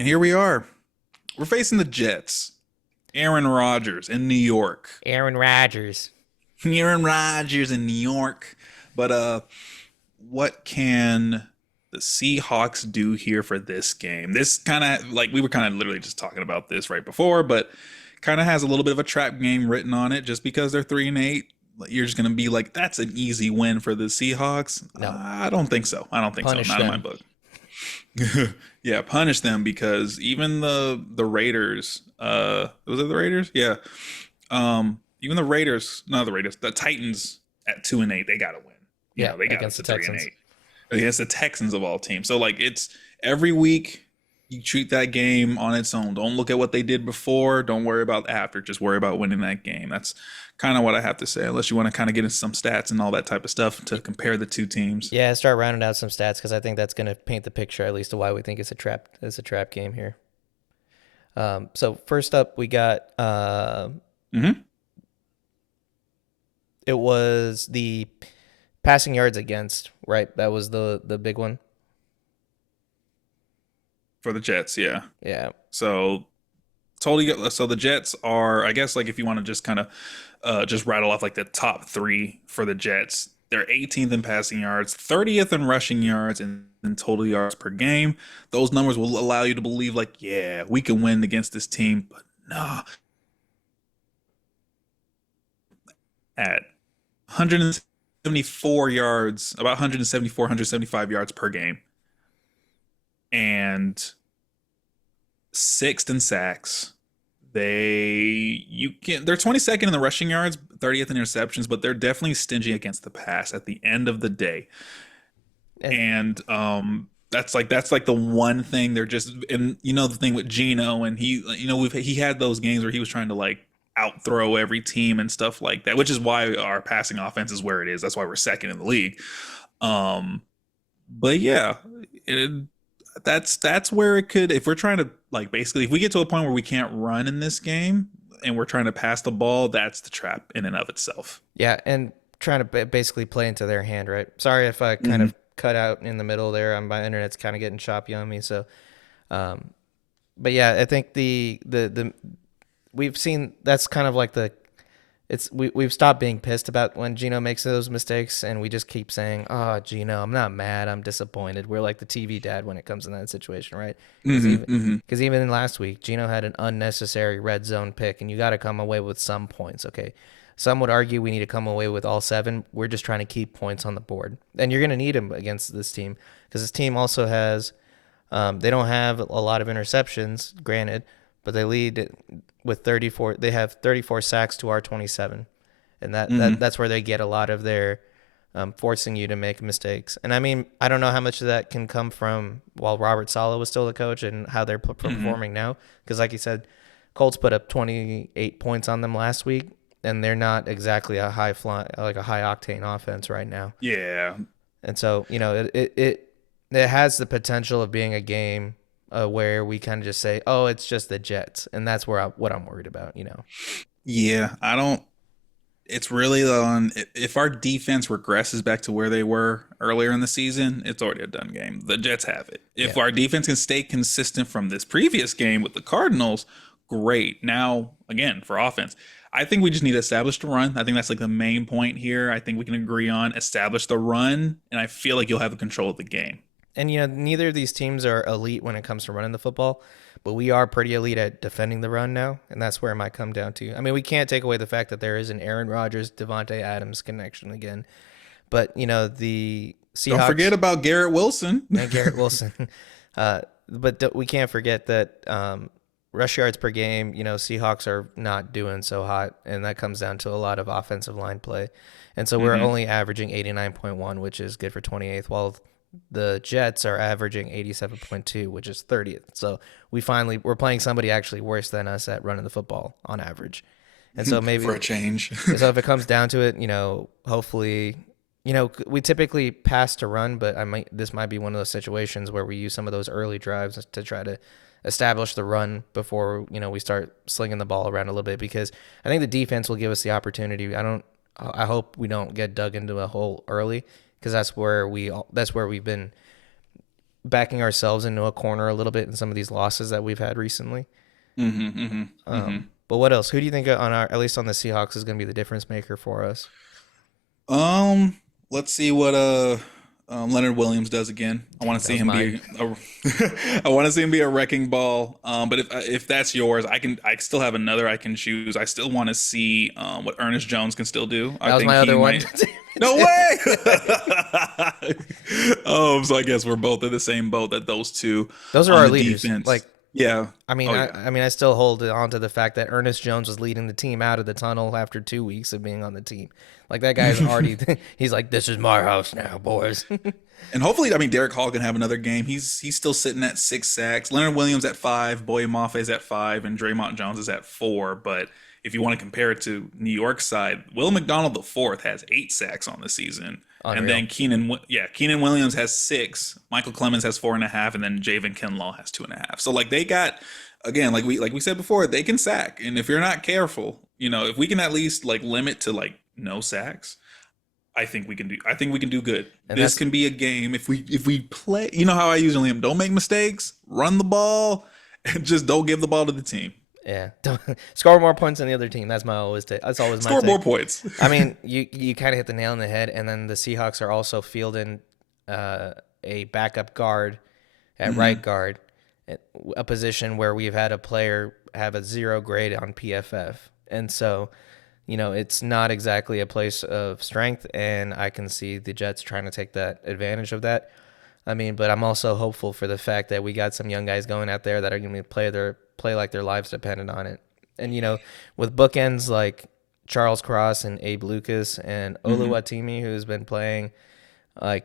And here we are. We're facing the Jets. Aaron Rodgers in New York. Aaron Rodgers. Aaron Rodgers in New York. But what can the Seahawks do here for this game? This kind of like we were kind of literally just talking about this right before, but kind of has a little bit of a trap game written on it just because they're 3-8. You're just gonna be like, that's an easy win for the Seahawks. No, I don't think so. I don't think so. punish Not in my them. book. Yeah, punish them because even the Raiders, was it the Raiders? Yeah. Even the Raiders, not the Raiders, the Titans at 2-8, they gotta win. Yeah, They got us against the to three and Texans. eight against the Texans of all teams. So like it's every week you treat that game on its own. Don't look at what they did before. Don't worry about after. Just worry about winning that game. That's kind of what I have to say. Unless you want to kind of get into some stats and all that type of stuff to compare the two teams. Yeah, start rounding out some stats because I think that's going to paint the picture at least of why we think it's a trap. It's a trap game here. So first up, we got Hmm. it was the passing yards against, right? That was the big one. For the Jets, yeah. Yeah, So so the Jets are, I guess, like if you want to just kind of just rattle off like the top three for the Jets, they're 18th in passing yards, 30th in rushing yards, and in total yards per game. Those numbers will allow you to believe like, yeah, we can win against this team, but nah, at 174 yards, about 174, 175 yards per game, and sixth in sacks. They're 22nd in the rushing yards, 30th in interceptions, but they're definitely stingy against the pass at the end of the day. and And that's like the one thing they're just, and the thing with Gino, and he had those games where he was trying to like out throw every team and stuff like that, which is why our passing offense is where it is. That's why we're second in the league. Um but yeah, it, that's where it could, if we're trying to like, basically if we get to a point where we can't run in this game and we're trying to pass the ball, that's the trap in and of itself. yeah, and trying to basically play into their hand, right? Sorry if I kind Hmm. of cut out in the middle there. My internet's kind of getting choppy on me, so um, but yeah, I think the we've seen that's kind of like the it's we've stopped being pissed about when Gino makes those mistakes, and we just keep saying, "Oh, Gino, I'm not mad, I'm disappointed." We're like the TV dad when it comes in that situation, right? Because Hmm. even Hmm. because even in last week, Gino had an unnecessary red zone pick, and you got to come away with some points. Okay, some would argue we need to come away with all seven. We're just trying to keep points on the board, and you're going to need them against this team because this team also has they don't have a lot of interceptions, granted, but they lead with 34. They have 34 sacks to our 27, and Hmm. that's where they get a lot of their forcing you to make mistakes. And I mean, I don't know how much of that can come from while Robert Saleh was still the coach and how they're Hmm. performing now. Because like you said, Colts put up 28 points on them last week, and they're not exactly a high fly like a high octane offense right now. Yeah. And so, it has the potential of being a game where we kind of just say, "Oh, it's just the Jets," and that's what I'm worried about. Yeah, I don't. It's really on, if our defense regresses back to where they were earlier in the season, it's already a done game. The Jets have it. If Yeah, our defense can stay consistent from this previous game with the Cardinals, great. Now, again, for offense, I think we just need to establish the run. I think that's like the main point here. I think we can agree on establish the run, and I feel like you'll have control of the game. and neither of these teams are elite when it comes to running the football, but we are pretty elite at defending the run now, and that's where it might come down to. I mean, we can't take away the fact that there is an Aaron Rodgers, Devontae Adams connection again, but the Don't forget Seahawks about Garrett Wilson. and Garrett Wilson. But we can't forget that rush yards per game, Seahawks are not doing so hot, and that comes down to a lot of offensive line play. And so we're Hmm. only averaging 89.1, which is good for 28th, while the Jets are averaging 87.2, which is 30th. So we're playing somebody actually worse than us at running the football on average. And so For maybe a change. so if it comes down to it, hopefully, we typically pass to run, but this might be one of those situations where we use some of those early drives to try to establish the run before, we start slinging the ball around a little bit because I think the defense will give us the opportunity. I hope we don't get dug into a hole early because that's where we've been backing ourselves into a corner a little bit in some of these losses that we've had recently. Mm-hmm, mm-hmm, mm-hmm. But what else? Who do you think on our, at least on the Seahawks, is going to be the difference maker for us? Um, let's see what Leonard Williams does again. I want Damn, to that see was him mine. be a I want to see him be a wrecking ball. But if that's yours, I still have another I can choose. I still want to see what Ernest Jones can still do. I That was think my he other one. might. No Damn way! it. So I guess we're both in the same boat that those two Those are on our the leaders. defense. Like, Yeah. I mean, Oh yeah. I still hold on to the fact that Ernest Jones was leading the team out of the tunnel after 2 weeks of being on the team. Like that guy's already, he's like, this is my house now, boys. And hopefully, I mean, Derek Hall can have another game. He's still sitting at 6 sacks. Leonard Williams at 5, Boye Mafe at 5, and Draymond Jones is at 4. But if you want to compare it to New York's side, Will McDonald the fourth has 8 sacks on the season, and Unreal. then Keenan Williams has 6, Michael Clemens has 4.5, and then Javen Kinlaw has 2.5. So like they got again, like we said before, they can sack, and if you're not careful, if we can at least like limit to like no sacks. I think we can do good. And This that's, can be a game if we play. You know how I usually am. Don't make mistakes. Run the ball, and just don't give the ball to the team. yeah. Don't, score more points than the other team. That's my always take. That's always my Score more take. points. I mean, you kind of hit the nail on the head. And then the Seahawks are also fielding a backup guard at right guard, a position where we've had a player have a 0 grade on PFF. And so, it's not exactly a place of strength, and I can see the Jets trying to take that advantage of that. I mean, but I'm also hopeful for the fact that we got some young guys going out there that are going to play like their lives dependent on it. And with bookends like Charles Cross and Abe Lucas and Hmm. Oluwatimi, who's been like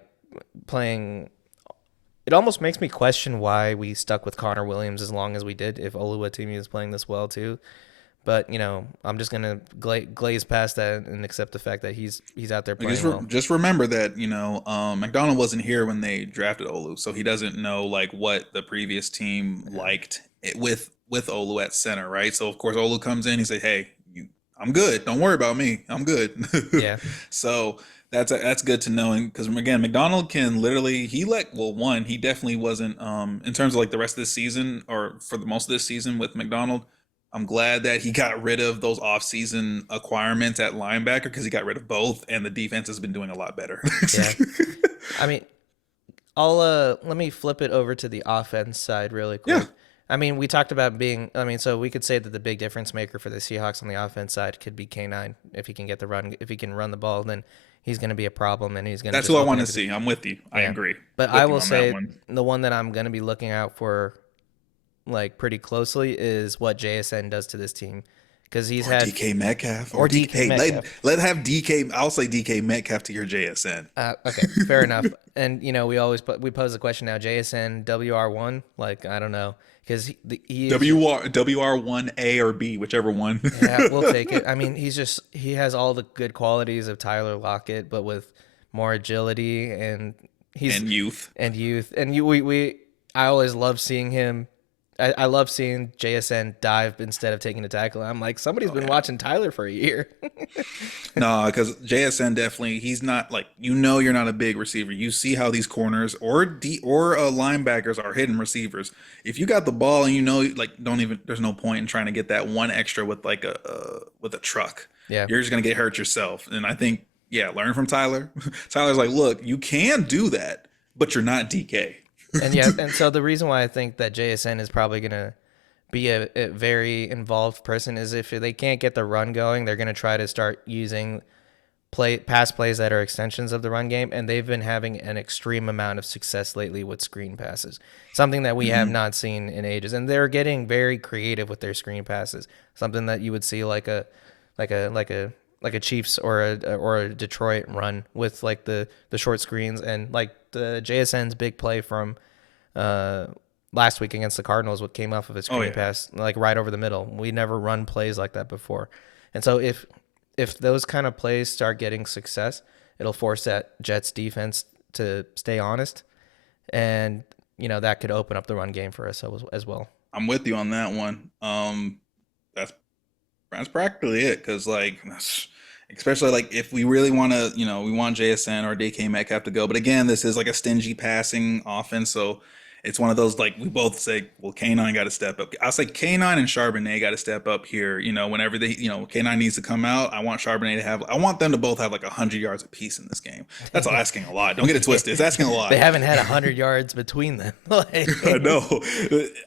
playing. It almost makes me question why we stuck with Connor Williams as long as we did if Oluwatimi is playing this well too. But I'm just gonna glaze past that and accept the fact that he's out there Like playing well. just remember that McDonald wasn't here when they drafted Olu, so he doesn't know like what the previous team liked with Olu at center, right? So of course Olu comes in, he say, "Hey, I'm good. Don't worry about me. I'm good." Yeah, So that's good to know, and because again, McDonald can literally he definitely wasn't in terms of like the rest of the season or for the most of this season with McDonald. I'm glad that he got rid of those off-season acquirements at linebacker because he got rid of both, and the defense has been doing a lot better. yeah. I mean, I'll let me flip it over to the offense side really Yeah, quick. I mean, we talked about being. I mean, so we could say that the big difference maker for the Seahawks on the offense side could be K9 if he can get the run. If he can run the ball, then he's going to be a problem, and he's going to that's just who I open want to everything. see. I'm with you. I Yeah, agree but I with you will on that say one. the one that I'm going to be looking out for like pretty closely is what JSN does to this team because he's Or had DK Metcalf, or or DK DK. Metcalf. Let have DK. I'll say DK Metcalf to your JSN. Okay, fair enough. And we always we pose the question now: JSN WR1? Like I don't know because he is just, WR1A or B, whichever one. yeah, we'll take it. I mean, he has all the good qualities of Tyler Lockett, but with more agility and he's And youth. and youth. And we I always love seeing him. I love seeing JSN dive instead of taking a tackle. I'm like, somebody's Oh been yeah. watching Tyler for a year. No, because JSN definitely he's not like you're not a big receiver. You see how these corners or linebackers are hidden receivers. If you got the ball and like don't even there's no point in trying to get that one extra with like with a truck. Yeah. You're just gonna get hurt yourself. And I think learn from Tyler. Tyler's like, look, you can do that, but you're not DK. And yeah, and so the reason why I think that JSN is probably gonna be a very involved person is if they can't get the run going, they're gonna try to start using pass plays that are extensions of the run game, and they've been having an extreme amount of success lately with screen passes, something that we have Hmm. not seen in ages. And they're getting very creative with their screen passes, something that you would see like a like a like a Chiefs or a Detroit run with like the short screens and like the JSN's big play from uh last week against the Cardinals, what came off of a Oh screen yeah. pass like right over the middle. We never run plays like that before, and so if those kind of plays start getting success, it'll force that Jets defense to stay honest, and that could open up the run game for us as well. I'm with you on that one. That's practically it because like Especially like if we really want to, we want JSN or DK Metcalf to go. But again, this is like a stingy passing offense, so it's one of those like we both say, well, K9 got to step up. I'll say K9 and Charbonnet got to step up here. Whenever K9 needs to come out, I want Charbonnet to have. I want them to both have like 100 yards apiece in this game. That's asking a lot. Don't get it twisted. It's asking a They lot. haven't had 100 yards between them. I know.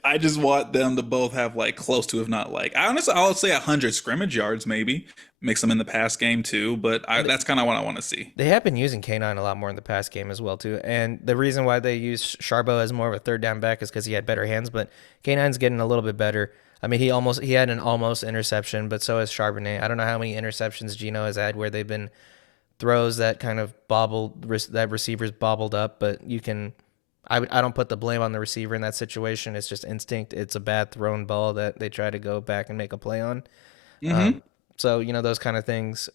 I just want them to both have like close to, if not like, I honestly, I'll say 100 scrimmage yards maybe. Mix them in the pass game too, but that's kind of what I want to see. They have been using K9 a lot more in the past game as well too. And the reason why they use Charbot as more of a third down back is because he had better hands, but K9's getting a little bit better. I mean, he had an almost interception, but so has Charbonnet. I don't know how many interceptions Gino has had where they've been throws that kind of that receivers bobbled up, but I don't put the blame on the receiver in that situation. It's just instinct. It's a bad thrown ball that they try to go back and make a play on. Mm-hmm. So, those kind of things,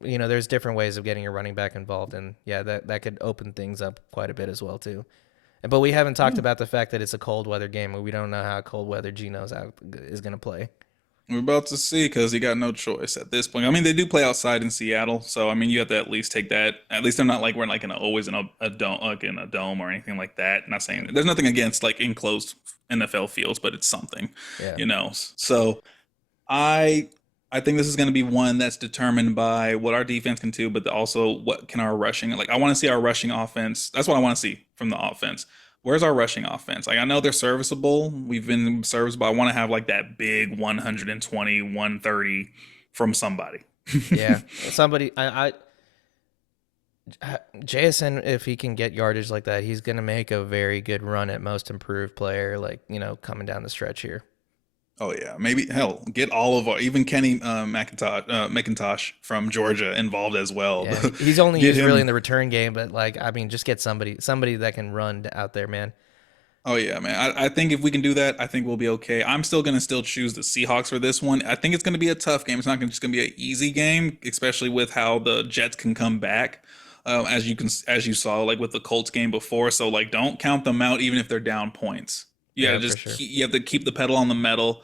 there's different ways of getting your running back involved. And yeah, that could open things up quite a bit as well too. But we haven't talked about the fact that it's a cold weather game where we don't know how cold weather Geno's is going to play. We're about to see because you got no choice at this point. I mean, they do play outside in Seattle, so I mean, you have to at least take that. At least they're not like we're like always in a dome, like in a dome or anything like that. Not saying there's nothing against like enclosed NFL fields, but it's something, Yeah. So I think this is going to be one that's determined by what our defense can do, but also what can our rushing. Like I want to see our rushing offense. That's what I want to see from the offense. Where's our rushing offense? Like I know they're serviceable. We've been serviceable. I want to have like that big 120, 130 from somebody. Yeah, somebody. JSN, if he can get yardage like that, he's gonna make a very good run at most improved player. Like coming down the stretch here. Oh yeah, maybe hell get all of our even Kenny McIntosh from Georgia involved as well. Yeah, he's only Get used him. really in the return game, but like I mean, just get somebody that can run out there, man. Oh yeah, man. I think if we can do that, I think we'll be okay. I'm still gonna choose the Seahawks for this one. I think it's gonna be a tough game. It's not just gonna be an easy game, especially with how the Jets can come back. As you saw, like with the Colts game before. So like, don't count them out, even if they're down points. You Yeah, gotta for just sure. you have to keep the pedal on the metal,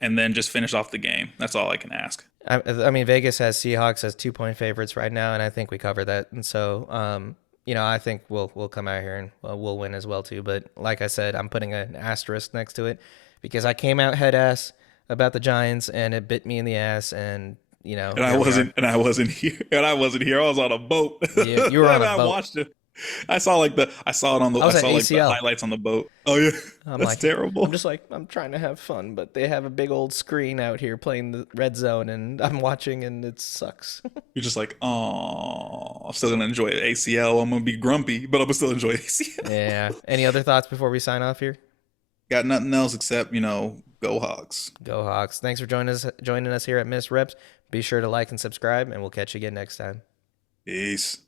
and then just finish off the game. That's all I can ask. I mean, Vegas has Seahawks as 2-point favorites right now, and I think we cover that. And so, I think we'll come out here and we'll win as well too. But like I said, I'm putting an asterisk next to it because I came out head ass about the Giants, and it bit me in the ass. And And I here we wasn't are. and I wasn't here. And I wasn't here. I was on a boat. You were on And a I boat. watched it. I saw it on the I I was at saw like the ACL. highlights on the boat. Oh yeah. I'm That's like, I'm terrible. just like, I'm trying to have fun, but they have a big old screen out here playing the red zone, and I'm watching, and it sucks. You're just like, oh, I'm still gonna enjoy ACL. I'm gonna be grumpy, but I'm gonna still enjoy ACL. Yeah. Any other thoughts before we sign off here? Got nothing else except, go Hawks. Go Hawks. Thanks for joining us here at Miss Reps. Be sure to like and subscribe, and we'll catch you again next time. Peace.